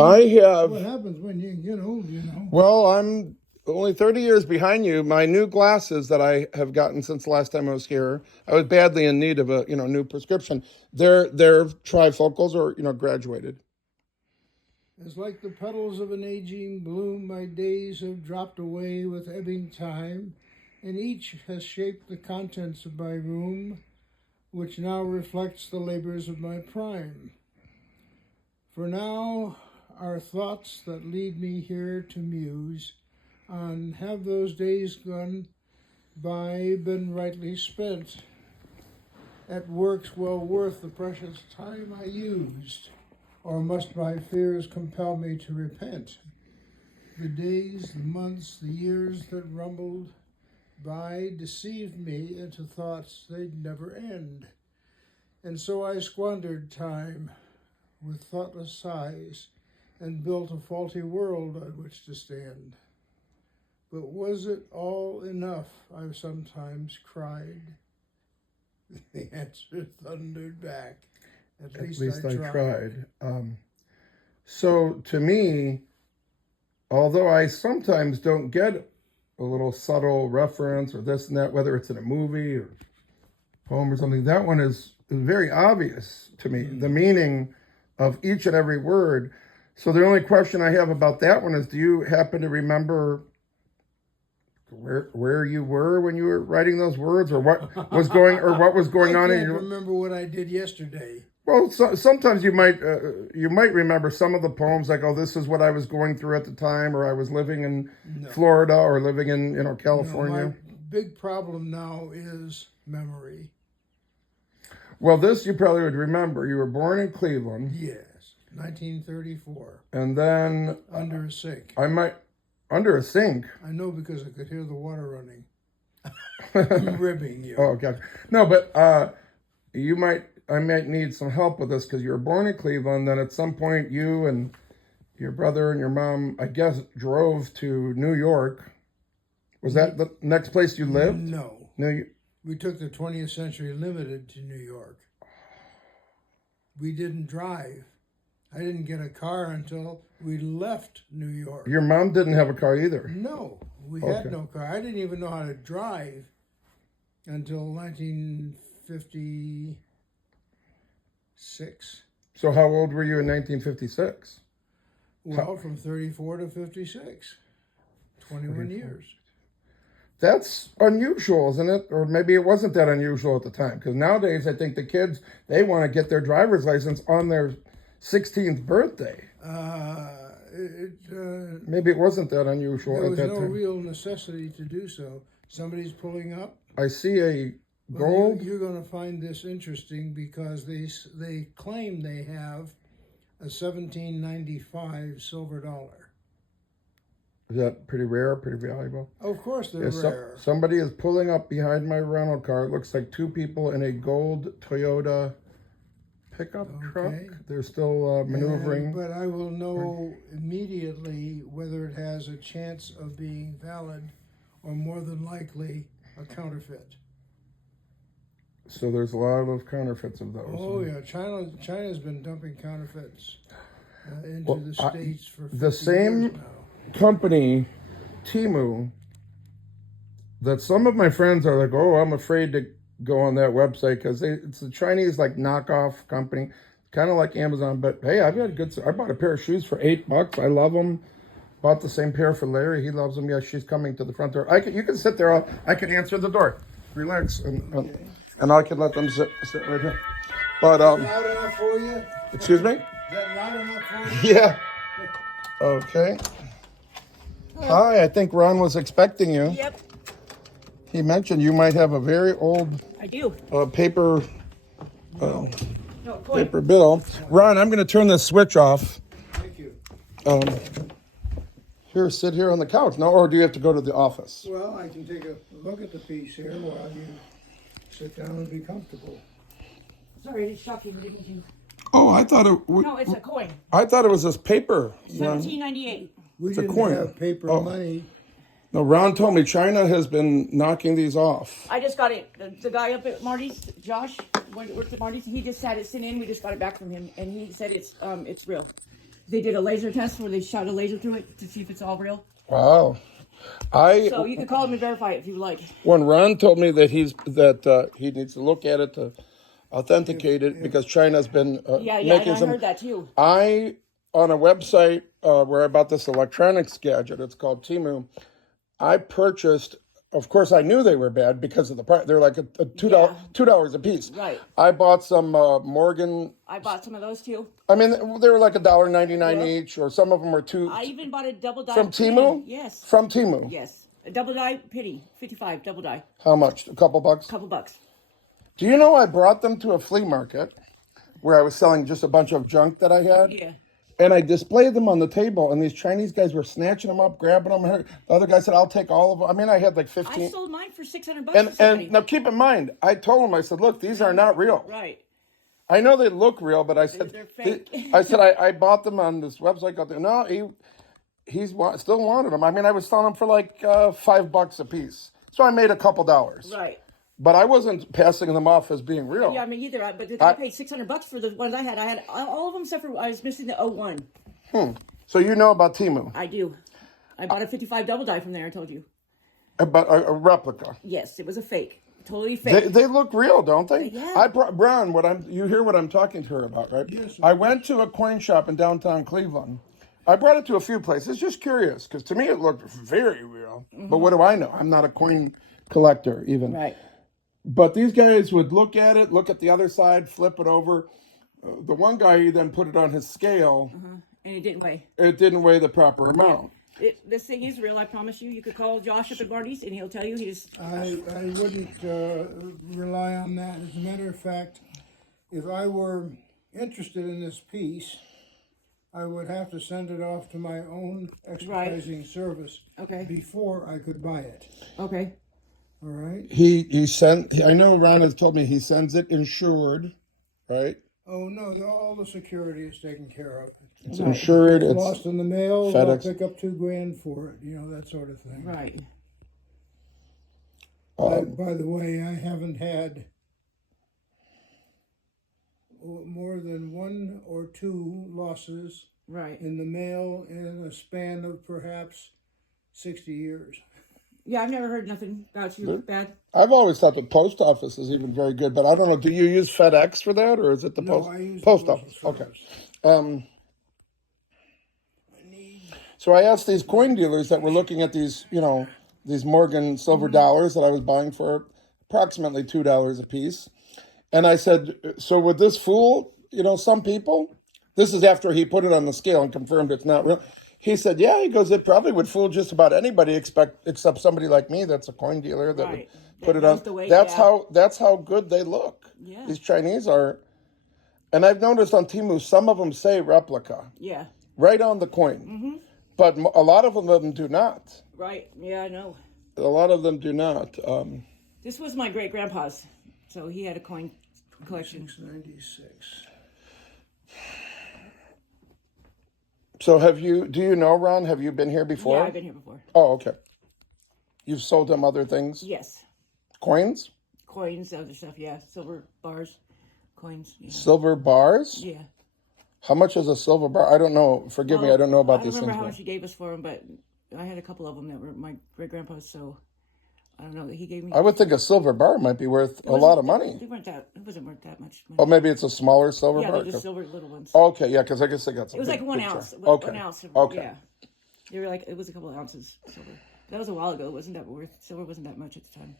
I have. What happens when you get old, Well, I'm only 30 years behind you. My new glasses that I have gotten since the last time I was here, I was badly in need of a new prescription. They're trifocals or graduated. As like the petals of an aging bloom, my days have dropped away with ebbing time, and each has shaped the contents of my room, which now reflects the labors of my prime. For now are thoughts that lead me here to muse on have those days gone by been rightly spent at works well worth the precious time I used, or must my fears compel me to repent? The days, the months, the years that rumbled by deceived me into thoughts they'd never end, and so I squandered time with thoughtless sighs and built a faulty world on which to stand. But was it all enough? I've sometimes cried. The answer thundered back. At least I tried. So to me, although I sometimes don't get a little subtle reference or this and that, whether it's in a movie or poem or something, that one is very obvious to me, the meaning of each and every word. So the only question I have about that one is, do you happen to remember where you were when you were writing those words, or what was going on in your... I can't remember what I did yesterday. Well, sometimes you might remember some of the poems, like, oh, this is what I was going through at the time, or I was living in Florida or living in California. My big problem now is memory. Well, this you probably would remember. You were born in Cleveland. Yes, 1934. And then under a sink. Under a sink. I know because I could hear the water running. Ribbing you. Oh, gotcha. No, but I might need some help with this because you were born in Cleveland. Then at some point, you and your brother and your mom, I guess, drove to New York. Was that the next place you lived? No. We took the 20th Century Limited to New York. We didn't drive. I didn't get a car until we left New York. Your mom didn't have a car either? No, we had no car. I didn't even know how to drive until 1956. So how old were you in 1956? Well, from 34 to 56. 21 years. That's unusual, isn't it? Or maybe it wasn't that unusual at the time. Because nowadays, I think the kids, they want to get their driver's license on their 16th birthday. Maybe it wasn't that unusual at that time. There was no real necessity to do so. Somebody's pulling up. I see a gold. Well, you're going to find this interesting because they claim they have a 1795 silver dollar. Is that pretty rare, pretty valuable? Of course they're rare. Somebody is pulling up behind my rental car. It looks like two people in a gold Toyota pickup truck. They're still maneuvering. But I will know immediately whether it has a chance of being valid or more than likely a counterfeit. So there's a lot of counterfeits of those. Oh yeah, China's been dumping counterfeits into the States for 50 the same years now. Company, Temu, that some of my friends are like, oh, I'm afraid to go on that website because it's a Chinese knockoff company, kind of like Amazon. But hey, I bought a pair of shoes for $8. I love them. Bought the same pair for Larry. He loves them. Yeah, she's coming to the front door. You can sit there. I can answer the door. Relax, and I can let them sit right here. But loud enough for you? Excuse me? Is that loud enough for you? Yeah. Okay. Hi, I think Ron was expecting you. Yep. He mentioned you might have a very old I do. Paper bill. Ron, I'm going to turn this switch off. Thank you. Here, sit here on the couch. No, or do you have to go to the office? Well, I can take a look at the piece here while you sit down and be comfortable. Sorry, it's shocking. Didn't you? Oh, I thought it. No, it's a coin. I thought it was this paper. 1798. We It's a didn't coin. have paper money. No, Ron told me China has been knocking these off. I just got it. The guy up at Marty's, Josh, works at Marty's. He just had it sent in. We just got it back from him, and he said it's real. They did a laser test where they shot a laser through it to see if it's all real. Wow. So you can call them and verify it if you like. When Ron told me that he needs to look at it to authenticate it because China's been Yeah, and making I some. heard that too. I on a website where I bought this electronics gadget. It's called Temu. I purchased. Of course, I knew they were bad because of the price. They're like a $2 a piece. Right. I bought some Morgan. I bought some of those too. I mean, they were like $1.99 each, or some of them were two. I even bought a double die. From pity. Temu? Yes. From Temu. Yes. A double die pity. 55 double die. How much? A couple bucks? Couple bucks. Do you know I brought them to a flea market where I was selling just a bunch of junk that I had? Yeah. And I displayed them on the table, and these Chinese guys were snatching them up, grabbing them. The other guy said, "I'll take all of them." I mean, I had like 15. I sold mine for $600 to somebody. And now keep in mind, I told him, I said, "Look, these are not real. Right. I know they look real, but I said, They're fake. I bought them on this website. No, still wanted them. I mean, I was selling them for like $5 a piece, so I made a couple dollars. Right. But I wasn't passing them off as being real. Yeah, I mean, either. But I paid $600 for the ones I had. I had all of them except for I was missing the 01. So you know about Temu, I do. I bought a 55 double die from there. I told you. about a replica. Yes, it was a fake. Totally fake. They look real, don't they? Yeah. I brought Brown. You hear what I'm talking to her about, right? Yes. I went to a coin shop in downtown Cleveland. I brought it to a few places, just curious, because to me it looked very real. But what do I know? I'm not a coin collector even. Right. But these guys would look at it, look at the other side, flip it over. The one guy, he then put it on his scale. And it didn't weigh. It didn't weigh the proper amount. This thing is real, I promise you. You could call Josh up at Marty's and he'll tell you I wouldn't rely on that. As a matter of fact, if I were interested in this piece, I would have to send it off to my own exporting service Okay. before I could buy it. Okay. All right? He sent. I know Ron has told me he sends it insured, right? Oh, no, all the security is taken care of. It's insured. It's Lost in the mail, FedEx. I'll pick up $2,000 for it, that sort of thing. Right. By the way, I haven't had more than one or two losses Right. in the mail in a span of perhaps 60 years. Yeah, I've never heard nothing about you bad. I've always thought the post office is even very good, but I don't know. Do you use FedEx for that, or is it the No, post I use the post Postal office? Okay. Service. So I asked these coin dealers that were looking at these, these Morgan silver dollars that I was buying for approximately $2 a piece, and I said, "So would this fool, some people?" This is after he put it on the scale and confirmed it's not real. He said, "Yeah." He goes, "It probably would fool just about anybody, except somebody like me that's a coin dealer that Right. would put That it on." knows the way, That's yeah. that's how good they look. Yeah. These Chinese are, and I've noticed on Temu some of them say replica Yeah. right on the coin, but a lot of them do not. Right. Yeah, I know. A lot of them do not. This was my great grandpa's. So he had a coin collection. 696. So do you know Ron? Have you been here before? Yeah, I've been here before. Oh, okay. You've sold him other things? Yes. Coins? Coins, other stuff, yeah. Silver bars, coins. Yeah. Silver bars? Yeah. How much is a silver bar? I don't know. Forgive me, I don't know about these I don't remember how things. much he gave us for them, but I had a couple of them that were my great grandpa's, so I don't know. He gave me. I would think a silver bar might be worth a lot of money. They weren't that. It wasn't worth that much money. Oh, maybe it's a smaller silver Yeah, bar? they're the silver little ones. Okay, yeah, because I guess they got some. It was like one big ounce. chunk. 1 ounce. Okay. Yeah. They were like, it was a couple of ounces silver. That was a while ago. It wasn't that worth. Silver wasn't that much at the time.